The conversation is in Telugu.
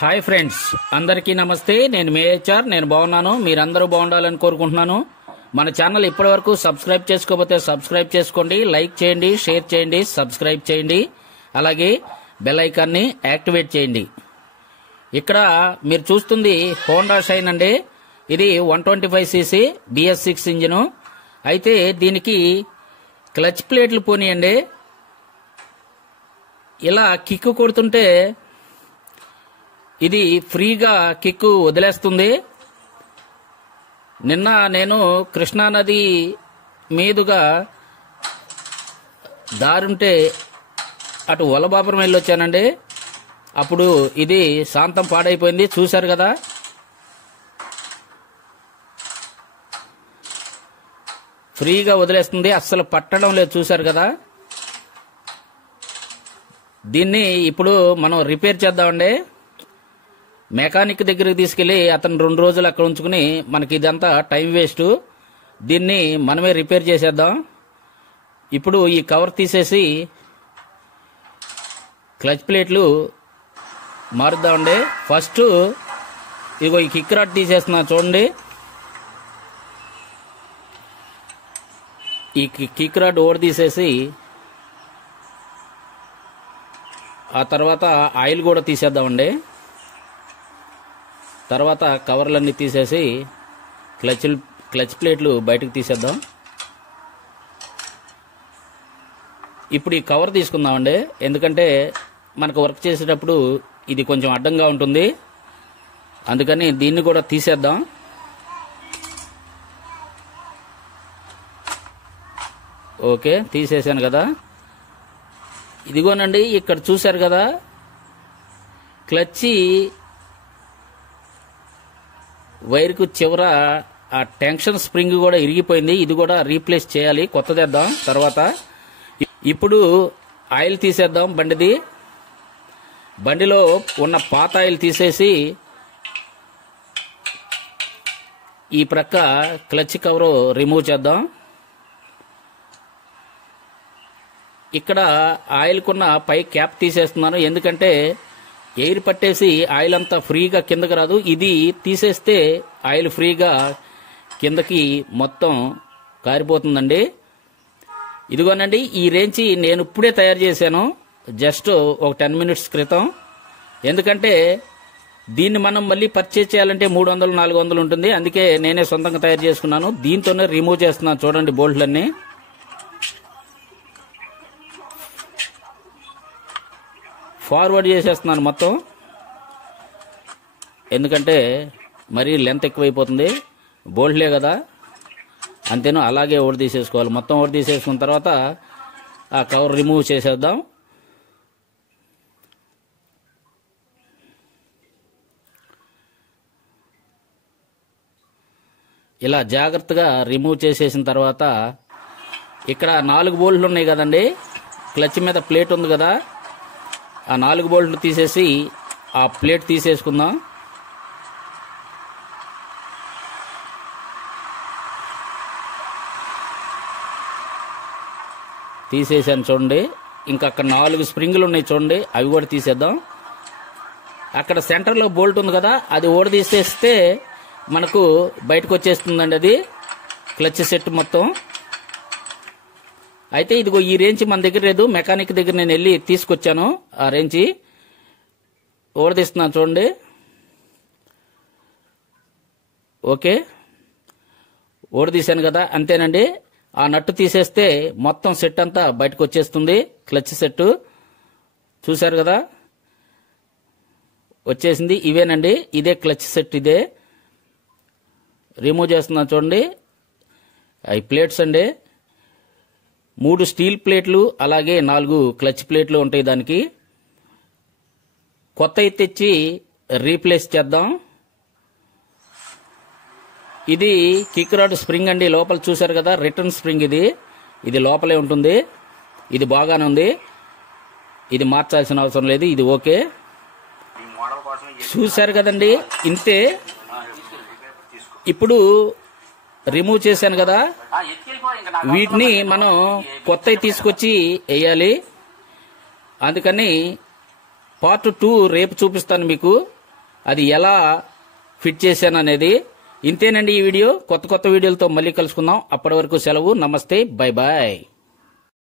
హాయ్ ఫ్రెండ్స్, అందరికీ నమస్తే. నేను మేహెచ్ఆర్. నేను బాగున్నాను, మీరందరూ బాగుండాలని కోరుకుంటున్నాను. మన ఛానల్ ఇప్పటివరకు సబ్స్క్రైబ్ చేసుకోకపోతే సబ్స్క్రైబ్ చేసుకోండి, లైక్ చేయండి, షేర్ చేయండి, సబ్స్క్రైబ్ చేయండి, అలాగే బెల్ ఐకాన్ని యాక్టివేట్ చేయండి. ఇక్కడ మీరు చూస్తుంది హోండా షైన్ అండి. ఇది 125cc BS6 ఇంజిన్. అయితే దీనికి క్లచ్ ప్లేట్లు పోనీయండి. ఇలా కిక్ కొడుతుంటే ఇది ఫ్రీగా కిక్ వదిలేస్తుంది. నిన్న నేను కృష్ణానది మీదుగా దారుంటే అటు వలబాపురం వెళ్ళొచ్చానండి. అప్పుడు ఇది శాంతం పాడైపోయింది, చూశారు కదా. ఫ్రీగా వదిలేస్తుంది, అస్సలు పట్టడం లేదు, చూశారు కదా. దీన్ని ఇప్పుడు మనం రిపేర్ చేద్దామండి. మెకానిక్ దగ్గరికి తీసుకెళ్లి అతను 2 రోజులు అక్కడ ఉంచుకుని మనకి ఇదంతా టైం వేస్ట్. దీన్ని మనమే రిపేర్ చేసేద్దాం. ఇప్పుడు ఈ కవర్ తీసేసి క్లచ్ ప్లేట్లు మారుద్దామండి. ఫస్ట్ ఇదిగో ఈ కిక్ రాడ్ తీసేస్తున్నా చూడండి. ఈ కిక్ రాడ్ ఓడి తీసేసి ఆ తర్వాత ఆయిల్ కూడా తీసేద్దామండి. తర్వాత కవర్లన్నీ తీసేసి క్లచ్ ప్లేట్లు బయటకు తీసేద్దాం. ఇప్పుడు ఈ కవర్ తీసుకుందామండి, ఎందుకంటే మనకు వర్క్ చేసేటప్పుడు ఇది కొంచెం అడ్డంగా ఉంటుంది, అందుకని దీన్ని కూడా తీసేద్దాం. ఓకే, తీసేసాను కదా. ఇదిగోనండి, ఇక్కడ చూశారు కదా, క్లచ్ వైర్కు చివర ఆ టెన్షన్ స్ప్రింగ్ కూడా ఇరిగిపోయింది. ఇది కూడా రీప్లేస్ చేయాలి, కొత్తదేద్దాం తర్వాత. ఇప్పుడు ఆయిల్ తీసేద్దాం బండిది. బండిలో ఉన్న పాత ఆయిల్ తీసేసి ఈ ప్రక్క క్లచ్ కవరు రిమూవ్ చేద్దాం. ఇక్కడ ఆయిల్కున్న పై క్యాప్ తీసేస్తున్నాను, ఎందుకంటే ఎయిర్ పట్టేసి ఆయిల్ అంతా ఫ్రీగా కిందకి రాదు. ఇది తీసేస్తే ఆయిల్ ఫ్రీగా కిందకి మొత్తం కారిపోతుందండి. ఇదిగోనండి, ఈ రేంచి నేను ఇప్పుడే తయారు చేశాను, జస్ట్ ఒక 10 మినిట్స్ క్రితం. ఎందుకంటే దీన్ని మనం మళ్ళీ పర్చేజ్ చేయాలంటే 300-400 ఉంటుంది, అందుకే నేనే సొంతంగా తయారు చేసుకున్నాను. దీంతోనే రిమూవ్ చేస్తున్నాను, చూడండి బోల్ట్లన్నీ. ఫార్వర్డ్ చేసేస్తున్నాను మొత్తం, ఎందుకంటే మరీ లెంత్ ఎక్కువైపోతుంది. బోల్ట్లే కదా, అంతేనో అలాగే ఓడి తీసేసుకోవాలి. మొత్తం ఓడి తీసేసుకున్న తర్వాత ఆ కవర్ రిమూవ్ చేసేద్దాం. ఇలా జాగ్రత్తగా రిమూవ్ చేసేసిన తర్వాత ఇక్కడ 4 బోల్ట్లు ఉన్నాయి కదండి, క్లచ్ మీద ప్లేట్ ఉంది కదా, ఆ 4 బోల్ట్లు తీసేసి ఆ ప్లేట్ తీసేసుకుందాం. తీసేసాను చూడండి. ఇంకా అక్కడ 4 స్ప్రింగులు ఉన్నాయి చూడండి, అవి కూడా తీసేద్దాం. అక్కడ సెంటర్లో బోల్ట్ ఉంది కదా, అది ఓడి తీసేస్తే మనకు బయటకు వచ్చేస్తుందండి అది క్లచ్ సెట్ మొత్తం. అయితే ఇదిగో ఈ రేంజ్ మన దగ్గర లేదు, మెకానిక్ దగ్గర నేను వెళ్ళి తీసుకొచ్చాను. ఆ రేంజ్ ఓడదీస్తున్నాను చూడండి. ఓకే, ఓడదీశాను కదా, అంతేనండి. ఆ నట్టు తీసేస్తే మొత్తం సెట్ అంతా బయటకు వచ్చేస్తుంది, క్లచ్ సెట్. చూశారు కదా, వచ్చేసింది. ఇవేనండి, ఇదే క్లచ్ సెట్, ఇదే రిమూవ్ చేస్తున్నాను చూడండి. అవి ప్లేట్స్ అండి, 3 స్టీల్ ప్లేట్లు, అలాగే 4 క్లచ్ ప్లేట్లు ఉంటాయి దానికి. కొత్తవి తెచ్చి రీప్లేస్ చేద్దాం. ఇది కిక్ రాడ్ స్ప్రింగ్ అండి, లోపల చూశారు కదా, రిటర్న్ స్ప్రింగ్. ఇది లోపలే ఉంటుంది, ఇది బాగానే ఉంది, ఇది మార్చాల్సిన అవసరం లేదు, ఇది ఓకే. చూశారు కదండి, ఇంతే. ఇప్పుడు రిమూవ్ చేశాను కదా, వీటిని మనం కొత్తవి తీసుకొచ్చి వేయాలి. అందుకని పార్ట్ 2 రేపు చూపిస్తాను మీకు. అది ఎలా ఫిట్ చేశాను అనేది. ఇంతేనండి ఈ వీడియో. కొత్త వీడియోలతో మళ్ళీ కలుసుకుందాం. అప్పటి వరకు సెలవు. నమస్తే, బై బాయ్.